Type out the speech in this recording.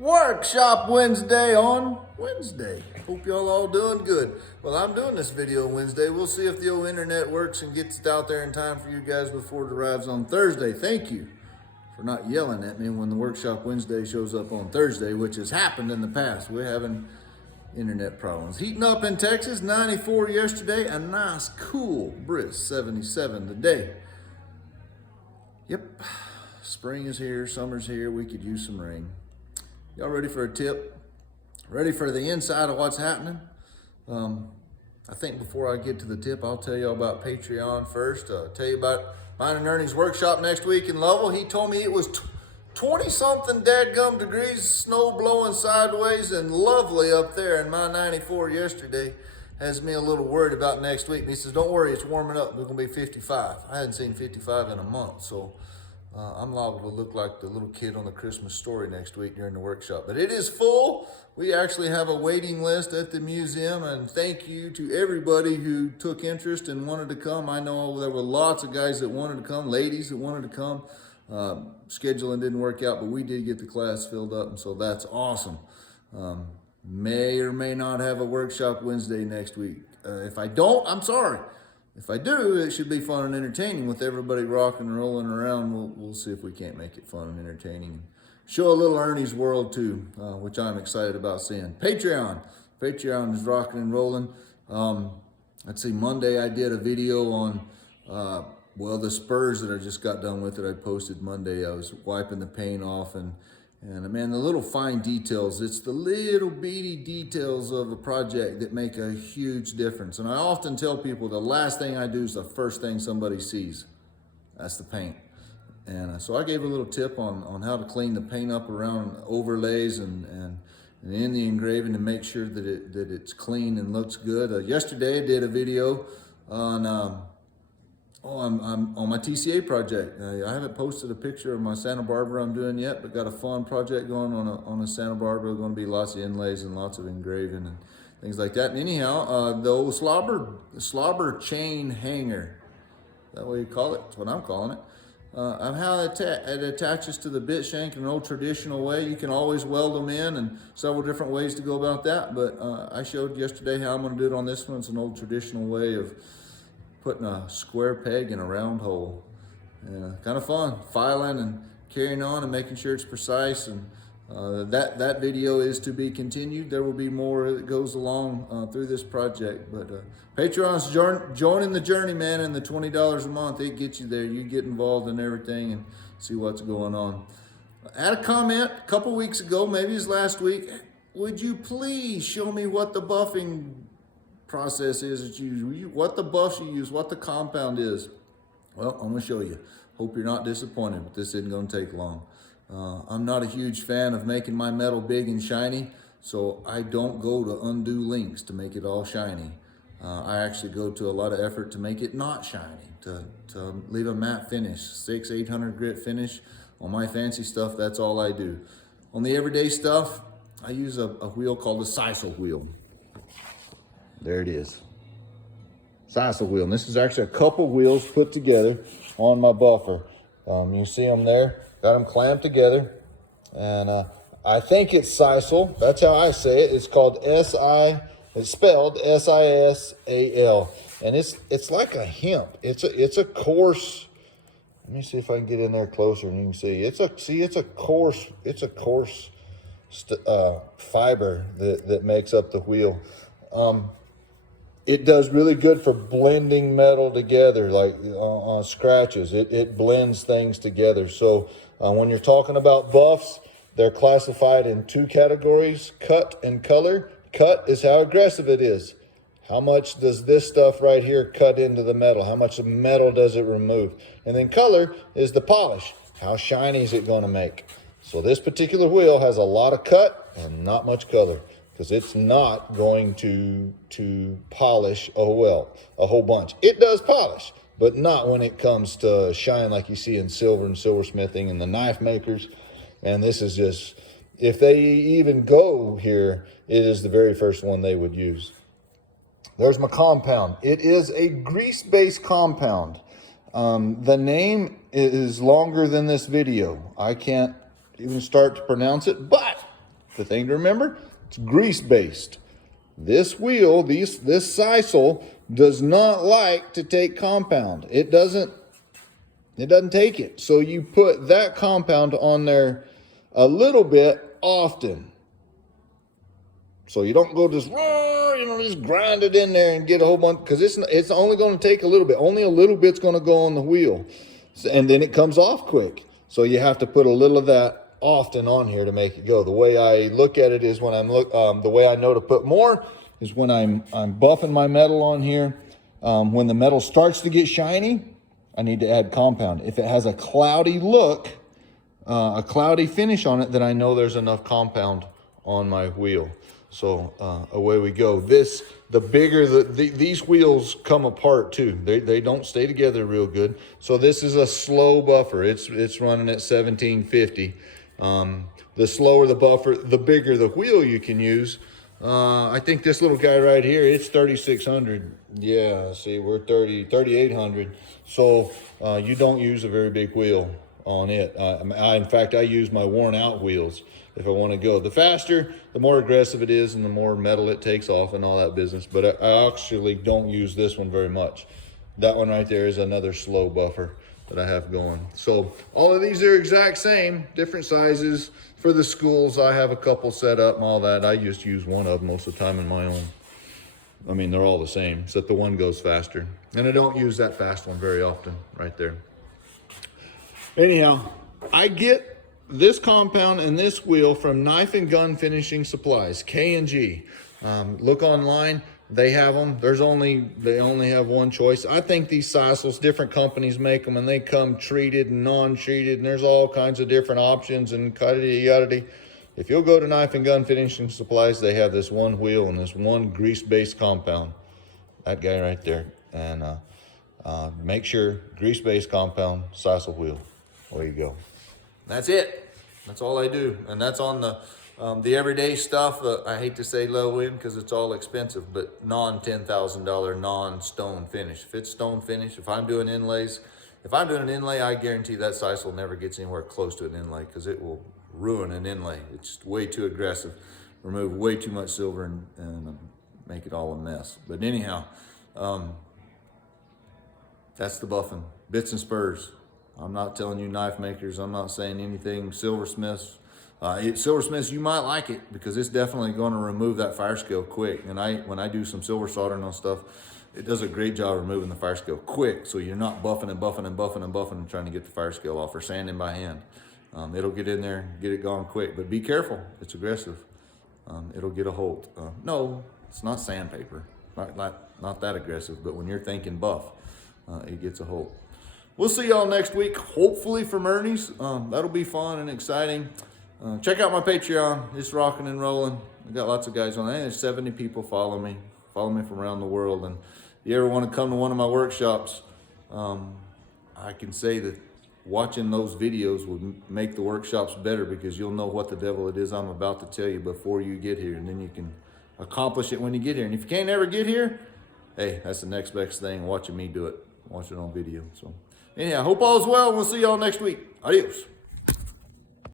Workshop Wednesday on Wednesday. Hope y'all all doing good. Well, I'm doing this video Wednesday. We'll see if the old internet works and gets it out there in time for you guys before it arrives on Thursday. Thank you for not yelling at me when the Workshop Wednesday shows up on Thursday, which has happened in the past. We're having internet problems. Heating up in Texas, 94 yesterday, a nice cool brisk 77 today. Yep, spring is here, summer's here, we could use some rain. Y'all ready for a tip? Ready for the inside of what's happening? I think before I get to the tip, I'll tell you about Patreon first. Tell you about mine and Ernie's workshop next week in Lovell. He told me it was 20-something dadgum degrees, snow blowing sideways and lovely up there. And my 94 yesterday has me a little worried about next week. And he says, don't worry, it's warming up. We're going to be 55. I hadn't seen 55 in a month, so I'm liable to look like the little kid on the Christmas Story next week during the workshop. But it is full. We actually have a waiting list at the museum, and thank you to everybody who took interest and wanted to come. I know there were lots of guys that wanted to come, ladies that wanted to come. Scheduling didn't work out, but we did get the class filled up, and so that's awesome. May or may not have a Workshop Wednesday next week. If I don't, I'm sorry. If I do, it should be fun and entertaining with everybody rocking and rolling around. We'll see if we can't make it fun and entertaining. Show a little Ernie's World too, which I'm excited about seeing. Patreon is rocking and rolling. Let's see, Monday I did a video on, the spurs that I just got done with that I posted Monday. I was wiping the paint off and man, the little fine details, it's the little bitty details of a project that make a huge difference. And I often tell people the last thing I do is the first thing somebody sees. That's the paint. And so I gave a little tip on how to clean the paint up around overlays and in the engraving to make sure that it's clean and looks good. Yesterday I did a video on I'm on my TCA project. I haven't posted a picture of my Santa Barbara I'm doing yet, but got a fun project going on a Santa Barbara. Going to be lots of inlays and lots of engraving and things like that. And anyhow, the old slobber chain hanger, that way you call it, that's what I'm calling it. And how it attaches to the bit shank in an old traditional way. You can always weld them in, and several different ways to go about that. But I showed yesterday how I'm going to do it on this one. It's an old traditional way of putting a square peg in a round hole. And kind of fun, filing and carrying on and making sure it's precise. And that video is to be continued. There will be more that goes along through this project. But Patreon's joining the journey, man, and the $20 a month, it gets you there. You get involved in everything and see what's going on. I had a comment a couple weeks ago, maybe it was last week. Would you please show me what the buffing process is that you use, what the buffs you use, what the compound is? Well, I'm going to show you. Hope you're not disappointed, but this isn't going to take long. I'm not a huge fan of making my metal big and shiny, so I don't go to undue lengths to make it all shiny. I actually go to a lot of effort to make it not shiny, to leave a matte finish, 600-800 grit finish. On my fancy stuff, that's all I do. On the everyday stuff, I use a wheel called a sisal wheel. There it is, sisal wheel. And this is actually a couple wheels put together on my buffer. You see them there, got them clamped together. And I think it's sisal, that's how I say it. It's called it's spelled S-I-S-A-L. And it's like a hemp. It's a coarse, let me see if I can get in there closer and you can see. It's a coarse fiber that makes up the wheel. It does really good for blending metal together, like on scratches. It blends things together. So when you're talking about buffs, they're classified in two categories, cut and color. Cut is how aggressive it is. How much does this stuff right here cut into the metal? How much metal does it remove? And then color is the polish. How shiny is it going to make? So this particular wheel has a lot of cut and not much color, because it's not going to polish a whole bunch. It does polish, but not when it comes to shine like you see in silver and silversmithing and the knife makers. And this is just, if they even go here, it is the very first one they would use. There's my compound. It is a grease-based compound. The name is longer than this video. I can't even start to pronounce it, but the thing to remember, it's grease based. This wheel, this sisal does not like to take compound. It doesn't take it. So you put that compound on there a little bit often. So you don't go just grind it in there and get a whole bunch, because it's only going to take a little bit. Only a little bit's going to go on the wheel, and then it comes off quick. So you have to put a little of that often on here to make it go. The way I look at it is when the way I know to put more is when I'm buffing my metal on here. When the metal starts to get shiny, I need to add compound. If it has a cloudy look, a cloudy finish on it, then I know there's enough compound on my wheel. So away we go. These wheels come apart too. They don't stay together real good. So this is a slow buffer. It's running at 1750. The slower the buffer, the bigger the wheel you can use. I think this little guy right here, it's 3600. Yeah, see, we're 3800. So you don't use a very big wheel on it. In fact, I use my worn out wheels if I want to go. The faster, the more aggressive it is and the more metal it takes off and all that business. But I actually don't use this one very much. That one right there is another slow buffer that I have going. So all of these are exact same, different sizes. For the schools, I have a couple set up and all that. I just use one of them most of the time in my own. I mean, they're all the same, except the one goes faster. And I don't use that fast one very often right there. Anyhow, I get this compound and this wheel from Knife and Gun Finishing Supplies, K&G. Look online, they have them. They only have one choice. I think these sisals, different companies make them, and they come treated and non-treated, and there's all kinds of different options and yada. If you'll go to Knife and Gun Finishing Supplies, they have this one wheel and this one grease-based compound. That guy right there. And make sure grease-based compound, sisal wheel. There you go. That's it. That's all I do. And that's on the everyday stuff. I hate to say low end because it's all expensive, but non-$10,000, non-stone finish. If it's stone finish, if I'm doing inlays, I guarantee that sisal never gets anywhere close to an inlay because it will ruin an inlay. It's way too aggressive. Remove way too much silver and make it all a mess. But anyhow, that's the buffing. Bits and spurs. I'm not telling you knife makers. I'm not saying anything silversmiths. Silversmiths, you might like it because it's definitely going to remove that fire scale quick. And when I do some silver soldering on stuff, it does a great job removing the fire scale quick. So you're not buffing and trying to get the fire scale off or sanding by hand. It'll get in there, get it gone quick. But be careful. It's aggressive. It'll get a hold. No, it's not sandpaper. Not that aggressive. But when you're thinking buff, it gets a hold. We'll see y'all next week, hopefully from Ernie's. That'll be fun and exciting. Check out my Patreon. It's rocking and rolling. I got lots of guys on there. There's 70 people follow me from around the world. And if you ever want to come to one of my workshops, I can say that watching those videos would make the workshops better because you'll know what the devil it is I'm about to tell you before you get here. And then you can accomplish it when you get here. And if you can't ever get here, hey, that's the next best thing, watching me do it. Watch it on video. So anyhow, hope all is well. We'll see y'all next week. Adios.